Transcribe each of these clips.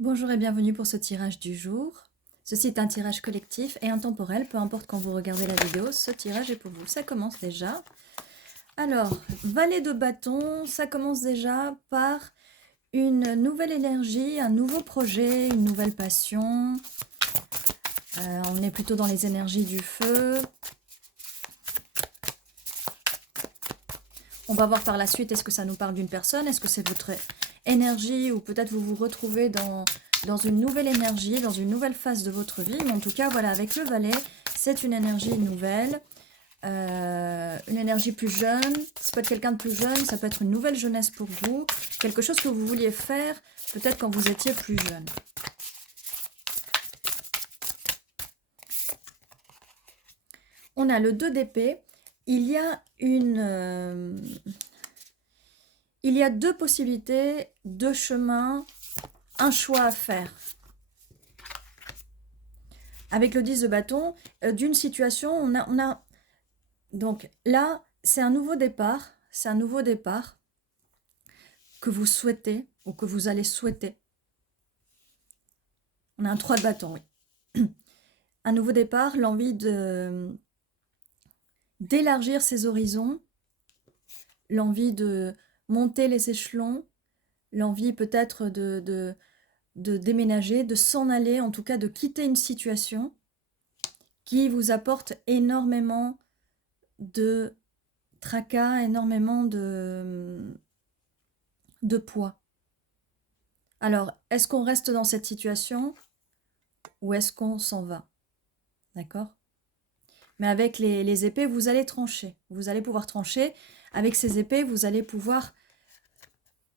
Bonjour et bienvenue pour ce tirage du jour. Ceci est un tirage collectif et intemporel, peu importe quand vous regardez la vidéo, ce tirage est pour vous. Ça commence déjà. Alors, valet de bâton, ça commence déjà par une nouvelle énergie, un nouveau projet, une nouvelle passion. On est plutôt dans les énergies du feu. On va voir par la suite, est-ce que ça nous parle d'une personne? Est-ce que c'est votre énergie ou peut-être vous vous retrouvez dans une nouvelle énergie, dans une nouvelle phase de votre vie? Mais en tout cas, voilà, avec le valet, c'est une énergie nouvelle, une énergie plus jeune. Ça peut être quelqu'un de plus jeune, ça peut être une nouvelle jeunesse pour vous, quelque chose que vous vouliez faire peut-être quand vous étiez plus jeune. On a le 2 d'épée. Il y a il y a deux possibilités, deux chemins, un choix à faire. Avec le 10 de bâton, d'une situation, on a... Donc là, c'est un nouveau départ. C'est un nouveau départ que vous souhaitez ou que vous allez souhaiter. On a un 3 de bâton, oui. Un nouveau départ, l'envie d'élargir ses horizons, l'envie de monter les échelons, l'envie peut-être de déménager, de s'en aller, en tout cas de quitter une situation qui vous apporte énormément de tracas, énormément de poids. Alors, est-ce qu'on reste dans cette situation ou est-ce qu'on s'en va? D'accord? Mais avec les épées, vous allez trancher. Vous allez pouvoir trancher. Avec ces épées, vous allez pouvoir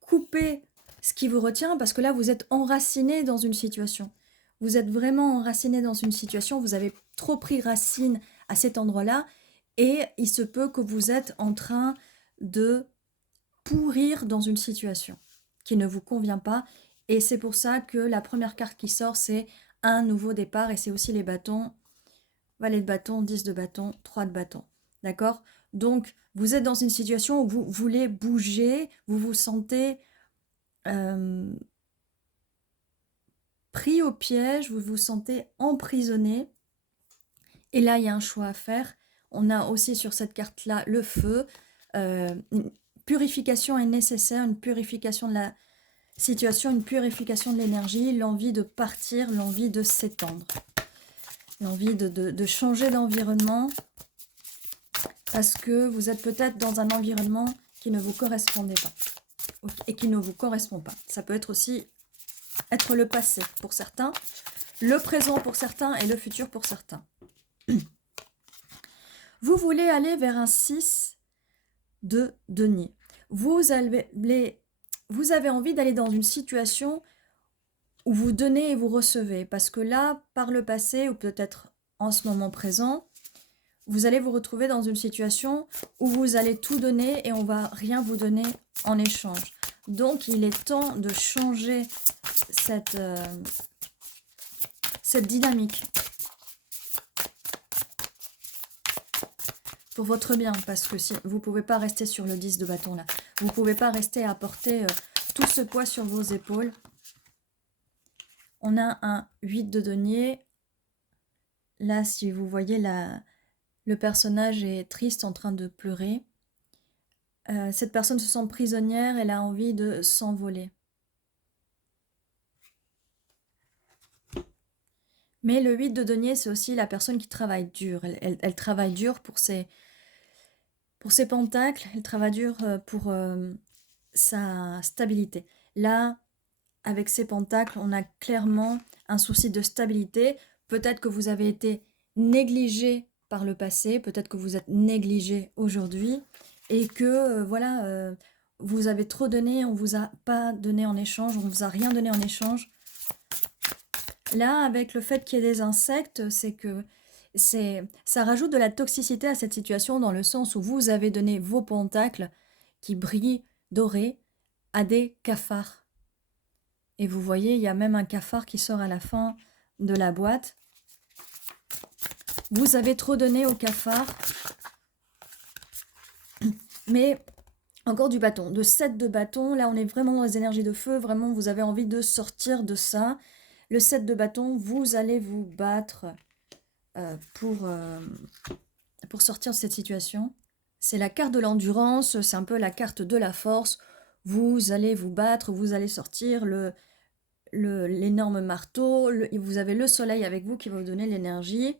couper ce qui vous retient parce que là, vous êtes enraciné dans une situation. Vous êtes vraiment enraciné dans une situation. Vous avez trop pris racine à cet endroit-là et il se peut que vous êtes en train de pourrir dans une situation qui ne vous convient pas. Et c'est pour ça que la première carte qui sort, c'est un nouveau départ. Et c'est aussi les bâtons. Valet de bâton, 10 de bâton, 3 de bâton. D'accord? Donc, vous êtes dans une situation où vous voulez bouger, vous vous sentez pris au piège, vous vous sentez emprisonné. Et là, il y a un choix à faire. On a aussi sur cette carte-là le feu. Une purification est nécessaire, une purification de la situation, une purification de l'énergie, l'envie de partir, l'envie de s'étendre, l'envie de changer d'environnement parce que vous êtes peut-être dans un environnement qui ne vous correspondait pas et qui ne vous correspond pas. Ça peut être aussi être le passé pour certains, le présent pour certains et le futur pour certains. Vous voulez aller vers un 6 de denier. Vous avez envie d'aller dans une situation où vous donnez et vous recevez. Parce que là, par le passé, ou peut-être en ce moment présent, vous allez vous retrouver dans une situation où vous allez tout donner et on va rien vous donner en échange. Donc, il est temps de changer cette dynamique. Pour votre bien, parce que si vous ne pouvez pas rester sur le 10 de bâton là. Vous ne pouvez pas rester à porter tout ce poids sur vos épaules. On a un 8 de denier. Là, si vous voyez, le personnage est triste, en train de pleurer. Cette personne se sent prisonnière, elle a envie de s'envoler. Mais le 8 de denier, c'est aussi la personne qui travaille dur. Elle travaille dur pour ses pentacles, elle travaille dur pour sa stabilité. Là, avec ces pentacles, on a clairement un souci de stabilité. Peut-être que vous avez été négligé par le passé, peut-être que vous êtes négligé aujourd'hui et que voilà, vous avez trop donné, on ne vous a pas donné en échange, on ne vous a rien donné en échange. Là, avec le fait qu'il y ait des insectes, c'est que ça rajoute de la toxicité à cette situation dans le sens où vous avez donné vos pentacles qui brillent dorés à des cafards. Et vous voyez, il y a même un cafard qui sort à la fin de la boîte. Vous avez trop donné au cafard. Mais Encore du bâton, de 7 de bâton. Là, on est vraiment dans les énergies de feu. Vraiment, vous avez envie de sortir de ça. Le 7 de bâton, vous allez vous battre pour sortir de cette situation. C'est la carte de l'endurance, c'est un peu la carte de la force. Vous allez vous battre, vous allez sortir l'énorme marteau. Vous avez le soleil avec vous qui va vous donner l'énergie.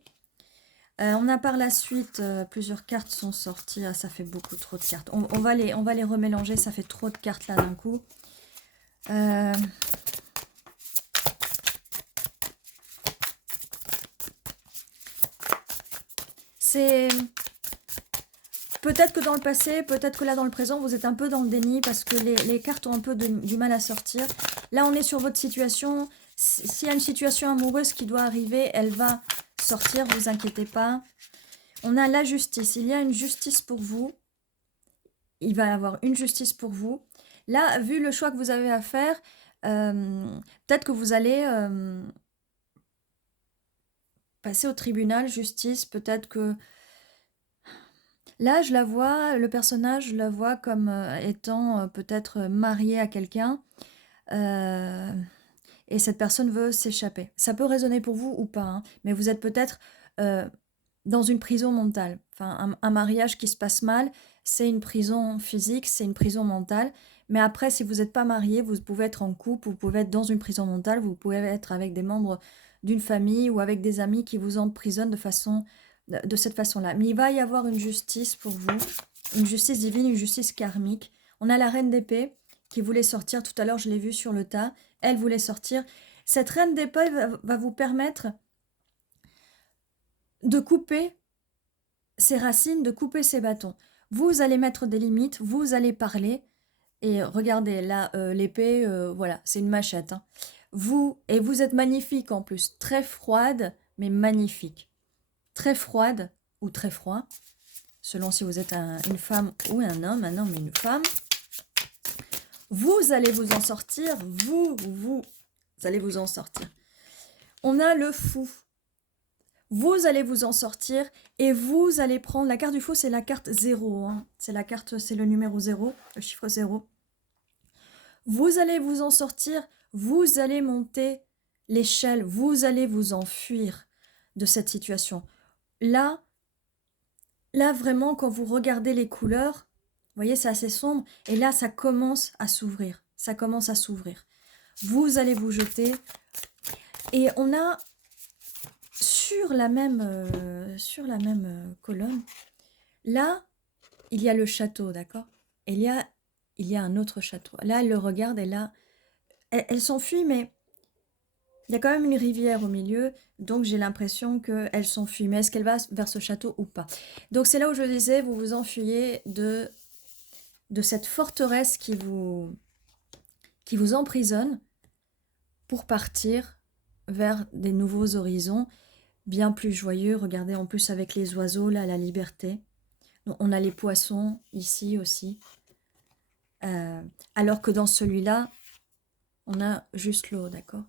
On a par la suite, plusieurs cartes sont sorties. Ah, ça fait beaucoup trop de cartes. On va les remélanger, ça fait trop de cartes là d'un coup. C'est... Peut-être que dans le passé, peut-être que là dans le présent, vous êtes un peu dans le déni parce que les cartes ont un peu du mal à sortir. Là, on est sur votre situation. S'il y a une situation amoureuse qui doit arriver, elle va sortir, vous inquiétez pas. On a la justice. Il y a une justice pour vous. Il va y avoir une justice pour vous. Là, vu le choix que vous avez à faire, peut-être que vous allez passer au tribunal, justice. Peut-être que... Là, je la vois, le personnage, je la vois comme étant peut-être marié à quelqu'un. Et cette personne veut s'échapper. Ça peut résonner pour vous ou pas, hein, mais vous êtes peut-être dans une prison mentale. Enfin, un mariage qui se passe mal, c'est une prison physique, c'est une prison mentale. Mais après, si vous n'êtes pas marié, vous pouvez être en couple, vous pouvez être dans une prison mentale, vous pouvez être avec des membres d'une famille ou avec des amis qui vous emprisonnent de cette façon-là. Mais il va y avoir une justice pour vous, une justice divine, une justice karmique. On a la reine d'épée qui voulait sortir, tout à l'heure je l'ai vue sur le tas, elle voulait sortir. Cette reine d'épée va vous permettre de couper ses racines, de couper ses bâtons. Vous allez mettre des limites, vous allez parler, et regardez, là, l'épée, voilà, c'est une machette. Hein. Vous êtes magnifique en plus, très froide, mais magnifique. Très froide ou très froid, selon si vous êtes une femme ou un homme et une femme. Vous allez vous en sortir, vous allez vous en sortir. On a le fou. Vous allez vous en sortir et vous allez prendre, la carte du fou, c'est la carte 0. Hein. C'est le numéro 0, le chiffre 0. Vous allez vous en sortir, vous allez monter l'échelle, vous allez vous enfuir de cette situation. Là, vraiment, quand vous regardez les couleurs, vous voyez, c'est assez sombre. Et là, ça commence à s'ouvrir. Ça commence à s'ouvrir. Vous allez vous jeter. Et on a, sur la même colonne, là, il y a le château, d'accord? Il y a un autre château. Là, elle le regarde et là, elle s'enfuit, mais il y a quand même une rivière au milieu, donc j'ai l'impression qu'elle s'enfuit. Mais est-ce qu'elle va vers ce château ou pas? Donc c'est là où je disais, vous vous enfuyez de cette forteresse qui vous emprisonne pour partir vers des nouveaux horizons, bien plus joyeux. Regardez en plus avec les oiseaux, là, la liberté. On a les poissons ici aussi. Alors que dans celui-là, on a juste l'eau, d'accord?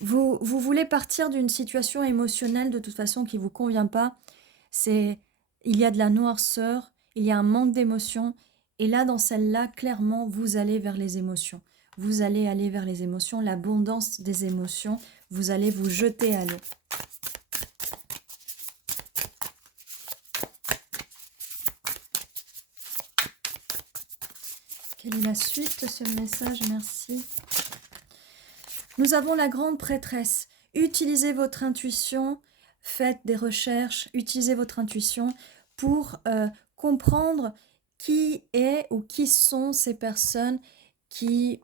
Vous voulez partir d'une situation émotionnelle de toute façon qui ne vous convient pas. Il y a de la noirceur, il y a un manque d'émotion. Et là, dans celle-là, clairement, vous allez vers les émotions. Vous allez aller vers les émotions, l'abondance des émotions. Vous allez vous jeter à l'eau. Quelle est la suite de ce message? Merci. Nous avons la grande prêtresse. Utilisez votre intuition, faites des recherches, utilisez votre intuition pour comprendre qui est ou qui sont ces personnes qui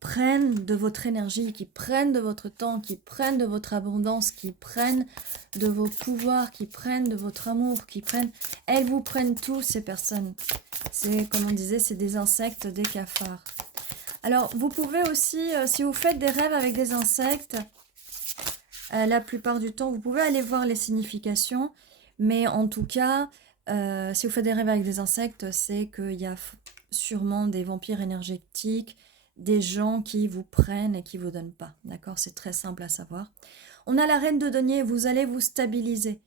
prennent de votre énergie, qui prennent de votre temps, qui prennent de votre abondance, qui prennent de vos pouvoirs, qui prennent de votre amour, Elles vous prennent tous, ces personnes. C'est, comme on disait, c'est des insectes, des cafards. Alors, vous pouvez aussi, si vous faites des rêves avec des insectes, la plupart du temps, vous pouvez aller voir les significations. Mais en tout cas, si vous faites des rêves avec des insectes, c'est qu'il y a sûrement des vampires énergétiques, des gens qui vous prennent et qui ne vous donnent pas. D'accord? C'est très simple à savoir. On a la reine de denier, vous allez vous stabiliser.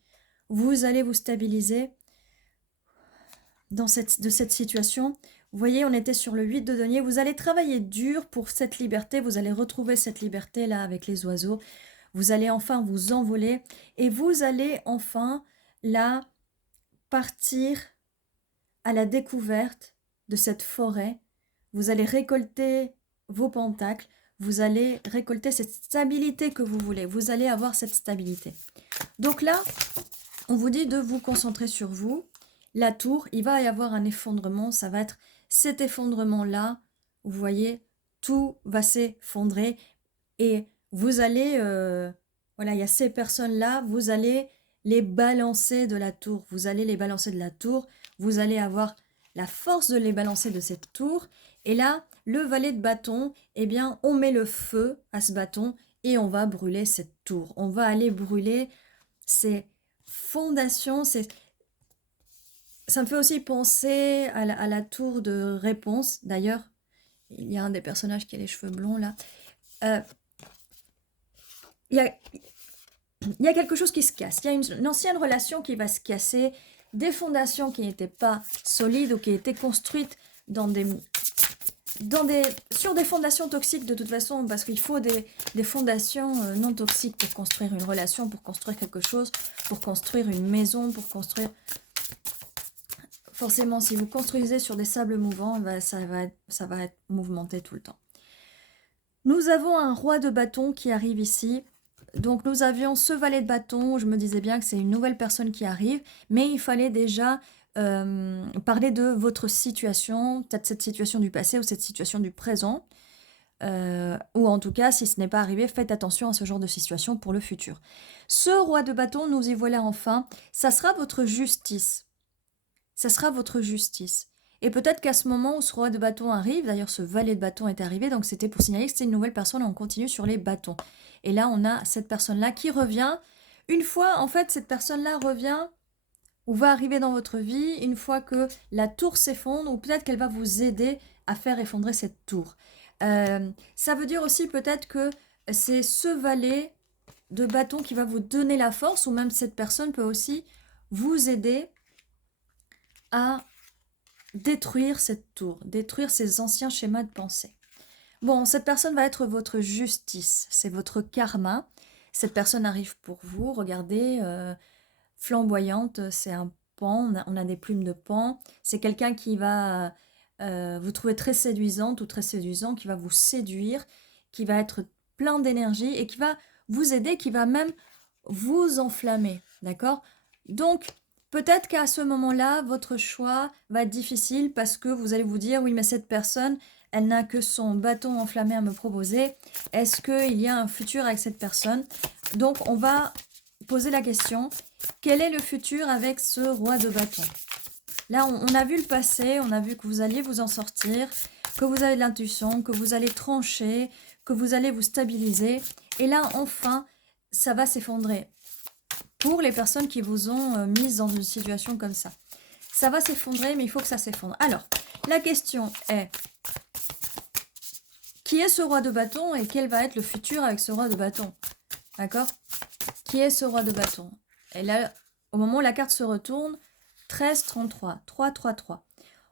Vous allez vous stabiliser. de cette situation. Vous voyez, on était sur le 8 de denier. Vous allez travailler dur pour cette liberté. Vous allez retrouver cette liberté-là avec les oiseaux. Vous allez enfin vous envoler et vous allez enfin, là, partir à la découverte de cette forêt. Vous allez récolter vos pentacles. Vous allez récolter cette stabilité que vous voulez. Vous allez avoir cette stabilité. Donc là, on vous dit de vous concentrer sur vous. La tour, il va y avoir un effondrement. Ça va être cet effondrement-là. Vous voyez, tout va s'effondrer. Et vous allez, voilà, il y a ces personnes-là, vous allez les balancer de la tour. Vous allez les balancer de la tour. Vous allez avoir la force de les balancer de cette tour. Et là, le valet de bâton, eh bien, on met le feu à ce bâton et on va brûler cette tour. On va aller brûler ces fondations. Ça me fait aussi penser à la tour de réponse. D'ailleurs, il y a un des personnages qui a les cheveux blonds là. Il y a, il y a quelque chose qui se casse. Il y a une ancienne relation qui va se casser, des fondations qui n'étaient pas solides ou qui étaient construites sur des fondations toxiques de toute façon, parce qu'il faut des fondations non toxiques pour construire une relation, pour construire quelque chose, pour construire une maison, pour construire... Forcément, si vous construisez sur des sables mouvants, ça va être mouvementé tout le temps. Nous avons un roi de bâton qui arrive ici. Donc nous avions ce valet de bâton, je me disais bien que c'est une nouvelle personne qui arrive, mais il fallait déjà parler de votre situation, peut-être cette situation du passé ou cette situation du présent, ou en tout cas, si ce n'est pas arrivé, faites attention à ce genre de situation pour le futur. Ce roi de bâton, nous y voilà enfin, ça sera votre justice. Ça sera votre justice. Et peut-être qu'à ce moment où ce roi de bâton arrive, d'ailleurs ce valet de bâton est arrivé, donc c'était pour signaler que c'était une nouvelle personne et on continue sur les bâtons. Et là, on a cette personne-là qui revient. Une fois, en fait, cette personne-là revient ou va arriver dans votre vie, une fois que la tour s'effondre, ou peut-être qu'elle va vous aider à faire effondrer cette tour. Ça veut dire aussi peut-être que c'est ce valet de bâton qui va vous donner la force, ou même cette personne peut aussi vous aider à détruire cette tour, détruire ces anciens schémas de pensée. Bon, cette personne va être votre justice, c'est votre karma. Cette personne arrive pour vous, regardez, flamboyante, c'est un pan, on a des plumes de pan. C'est quelqu'un qui va vous trouver très séduisante ou très séduisant, qui va vous séduire, qui va être plein d'énergie et qui va vous aider, qui va même vous enflammer, d'accord? Donc, peut-être qu'à ce moment-là, votre choix va être difficile parce que vous allez vous dire, oui, mais cette personne, elle n'a que son bâton enflammé à me proposer. Est-ce qu'il y a un futur avec cette personne? Donc, on va poser la question, quel est le futur avec ce roi de bâton? Là, on a vu le passé, on a vu que vous alliez vous en sortir, que vous avez de l'intuition, que vous allez trancher, que vous allez vous stabiliser. Et là, enfin, ça va s'effondrer. Pour les personnes qui vous ont mise dans une situation comme ça. Ça va s'effondrer, mais il faut que ça s'effondre. Alors, la question est, qui est ce roi de bâton et quel va être le futur avec ce roi de bâton? D'accord? Qui est ce roi de bâton? Et là, au moment où la carte se retourne, 13, 33, 3, 3, 3.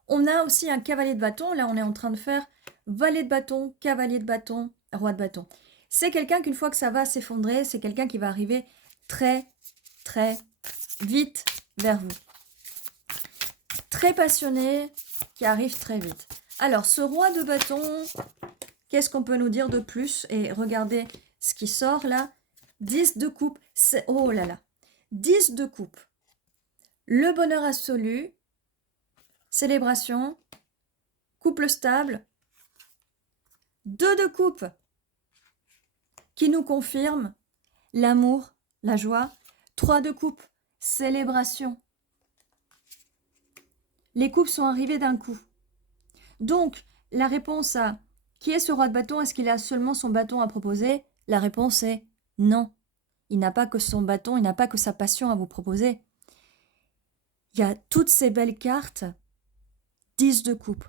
On a aussi un cavalier de bâton. Là, on est en train de faire valet de bâton, cavalier de bâton, roi de bâton. C'est quelqu'un qu'une fois que ça va s'effondrer, c'est quelqu'un qui va arriver très, très vite vers vous. Très passionné, qui arrive très vite. Alors, ce roi de bâton, qu'est-ce qu'on peut nous dire de plus? Et regardez ce qui sort là. 10 de coupe. Oh là là. 10 de coupe. Le bonheur absolu. Célébration. Couple stable. 2 de coupe. Qui nous confirme l'amour, la joie. 3 de coupe. Célébration. Les coupes sont arrivées d'un coup. Donc, la réponse à qui est ce roi de bâton? Est-ce qu'il a seulement son bâton à proposer? La réponse est non. Il n'a pas que son bâton, il n'a pas que sa passion à vous proposer. Il y a toutes ces belles cartes. 10 de coupe.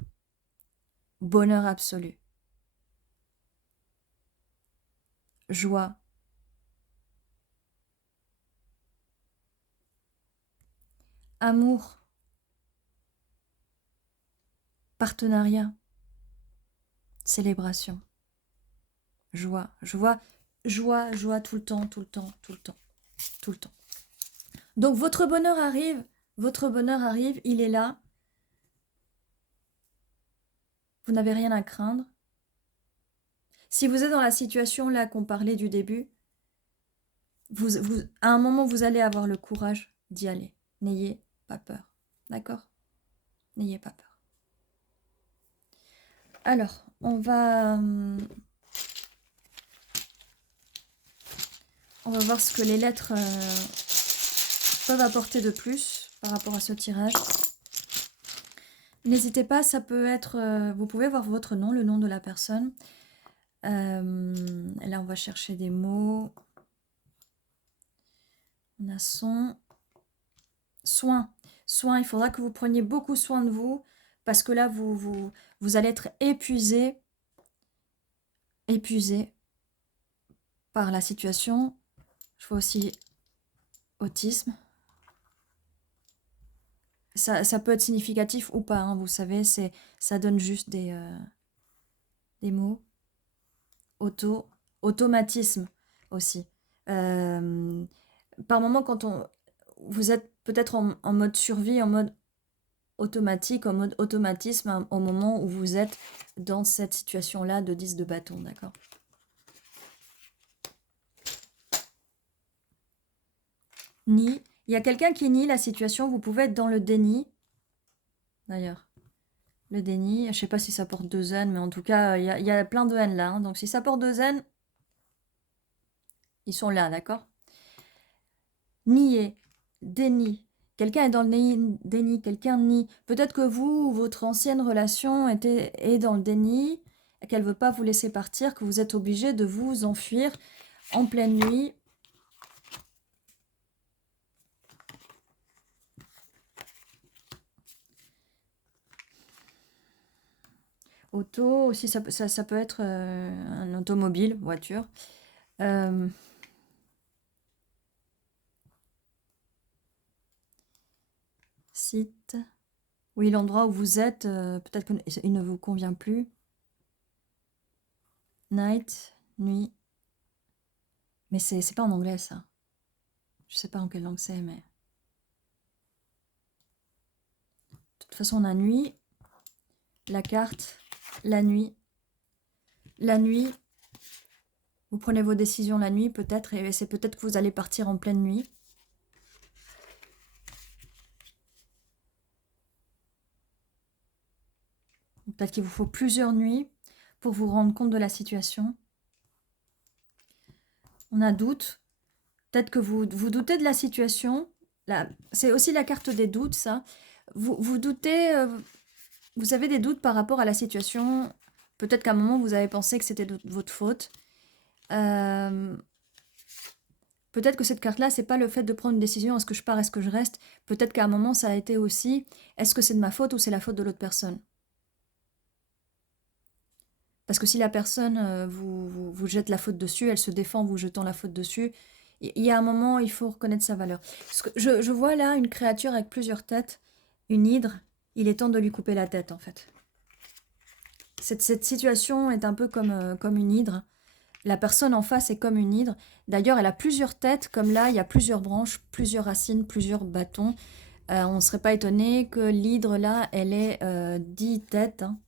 Bonheur absolu. Joie. Amour. partenariat, célébration, joie. Je vois joie, joie tout le temps, tout le temps, tout le temps, tout le temps. Donc votre bonheur arrive, il est là. Vous n'avez rien à craindre. Si vous êtes dans la situation là qu'on parlait du début, à un moment, vous allez avoir le courage d'y aller. N'ayez pas peur. D'accord? N'ayez pas peur. Alors, on va voir ce que les lettres peuvent apporter de plus par rapport à ce tirage. N'hésitez pas, ça peut être... vous pouvez voir votre nom, le nom de la personne. Là, on va chercher des mots. On a son... Soin. Soin, il faudra que vous preniez beaucoup soin de vous parce que là, vous allez être épuisé par la situation. Je vois aussi autisme. Ça peut être significatif ou pas, hein, vous savez, ça donne juste des mots. Automatisme aussi. Par moment, quand vous êtes peut-être en mode survie, en mode automatique, en mode automatisme, hein, au moment où vous êtes dans cette situation-là de 10 de bâton, d'accord? Nie. Il y a quelqu'un qui nie la situation, vous pouvez être dans le déni. D'ailleurs, le déni, je ne sais pas si ça porte 2 N, mais en tout cas, il y a plein de N là. Hein, donc si ça porte 2 N, ils sont là, d'accord? Nier, déni. Quelqu'un est dans le déni, quelqu'un nie. Peut-être que vous, votre ancienne relation est dans le déni, qu'elle ne veut pas vous laisser partir, que vous êtes obligé de vous enfuir en pleine nuit. Auto, aussi, ça peut être un automobile, voiture. Site. Oui, l'endroit où vous êtes, peut-être qu'il ne vous convient plus. Night, nuit. Mais c'est pas en anglais, ça. Je sais pas en quelle langue c'est, mais... De toute façon, on a nuit, la carte, la nuit. La nuit, vous prenez vos décisions la nuit, peut-être, et c'est peut-être que vous allez partir en pleine nuit. Peut-être qu'il vous faut plusieurs nuits pour vous rendre compte de la situation. On a doute. Peut-être que vous doutez de la situation. C'est aussi la carte des doutes, ça. Vous doutez, vous avez des doutes par rapport à la situation. Peut-être qu'à un moment, vous avez pensé que c'était de votre faute. Peut-être que cette carte-là, c'est pas le fait de prendre une décision, est-ce que je pars, est-ce que je reste. Peut-être qu'à un moment, ça a été aussi, est-ce que c'est de ma faute ou c'est la faute de l'autre personne. Parce que si la personne vous jette la faute dessus, elle se défend en vous jetant la faute dessus, il y a un moment, il faut reconnaître sa valeur. Je vois là une créature avec plusieurs têtes, une hydre, il est temps de lui couper la tête en fait. Cette situation est un peu comme une hydre. La personne en face est comme une hydre. D'ailleurs, elle a plusieurs têtes, comme là, il y a plusieurs branches, plusieurs racines, plusieurs bâtons. On ne serait pas étonné que l'hydre là, elle ait 10 têtes, hein.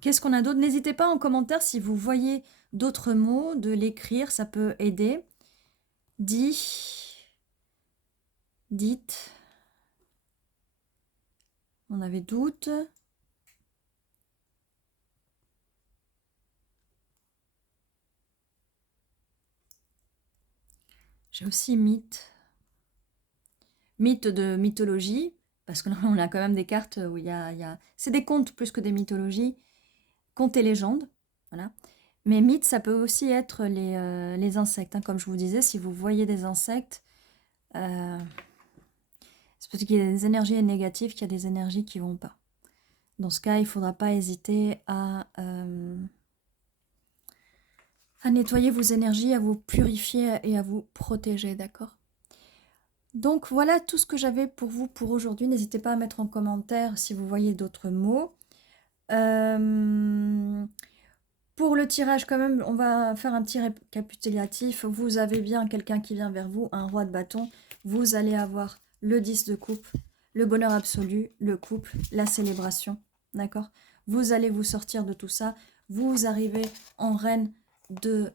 Qu'est-ce qu'on a d'autre? N'hésitez pas en commentaire si vous voyez d'autres mots, de l'écrire, ça peut aider. Dit, dites. On avait doute. J'ai aussi mythe. Mythe de mythologie, parce que là on a quand même des cartes où il y a... C'est des contes plus que des mythologies. Contes et légendes, voilà. Mais mythes, ça peut aussi être les insectes. Hein. Comme je vous disais, si vous voyez des insectes, c'est parce qu'il y a des énergies négatives, qu'il y a des énergies qui ne vont pas. Dans ce cas, il ne faudra pas hésiter à à nettoyer vos énergies, à vous purifier et à vous protéger, d'accord? Donc voilà tout ce que j'avais pour vous pour aujourd'hui. N'hésitez pas à mettre en commentaire si vous voyez d'autres mots. Pour le tirage quand même, on va faire un petit récapitulatif. Vous avez bien quelqu'un qui vient vers vous, un roi de bâton. Vous allez avoir le 10 de coupe, le bonheur absolu, le couple, la célébration. D'accord? Vous allez vous sortir de tout ça. Vous arrivez en reine de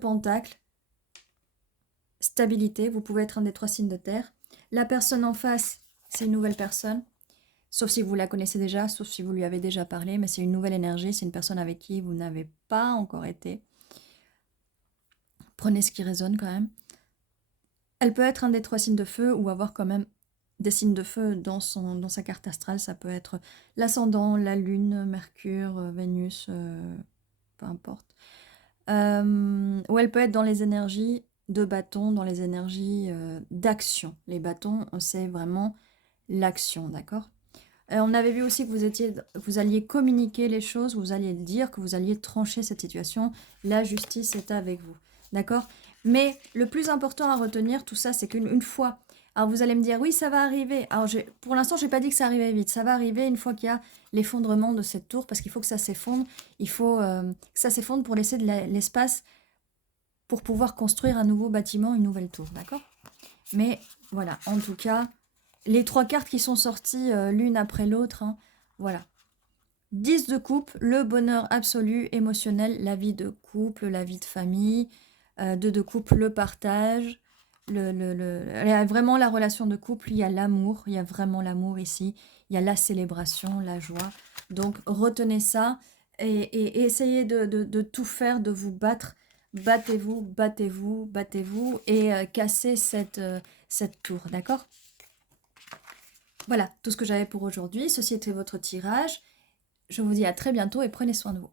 pentacles. Stabilité, vous pouvez être un des 3 signes de terre. La personne en face, c'est une nouvelle personne. Sauf si vous la connaissez déjà, sauf si vous lui avez déjà parlé, mais c'est une nouvelle énergie, c'est une personne avec qui vous n'avez pas encore été. Prenez ce qui résonne quand même. Elle peut être un des 3 signes de feu ou avoir quand même des signes de feu dans sa carte astrale. Ça peut être l'ascendant, la lune, Mercure, Vénus, peu importe. Ou elle peut être dans les énergies de bâton, dans les énergies d'action. Les bâtons, c'est vraiment l'action, d'accord? On avait vu aussi que vous alliez communiquer les choses, vous alliez le dire, que vous alliez trancher cette situation. La justice est avec vous. D'accord? Mais le plus important à retenir, tout ça, c'est qu'une fois... Alors vous allez me dire, oui, ça va arriver. Alors pour l'instant, je n'ai pas dit que ça arrivait vite. Ça va arriver une fois qu'il y a l'effondrement de cette tour, parce qu'il faut que ça s'effondre. Il faut que ça s'effondre pour laisser de l'espace pour pouvoir construire un nouveau bâtiment, une nouvelle tour. D'accord? Mais voilà, en tout cas... Les 3 cartes qui sont sorties l'une après l'autre, hein, voilà. 10 de coupe, le bonheur absolu, émotionnel, la vie de couple, la vie de famille. 2 de coupe, le partage. Il y a vraiment la relation de couple, il y a l'amour, il y a vraiment l'amour ici. Il y a la célébration, la joie. Donc retenez ça et essayez de tout faire, de vous battre. Battez-vous, battez-vous, battez-vous et cassez cette tour, d'accord ? Voilà, tout ce que j'avais pour aujourd'hui. Ceci était votre tirage. Je vous dis à très bientôt et prenez soin de vous.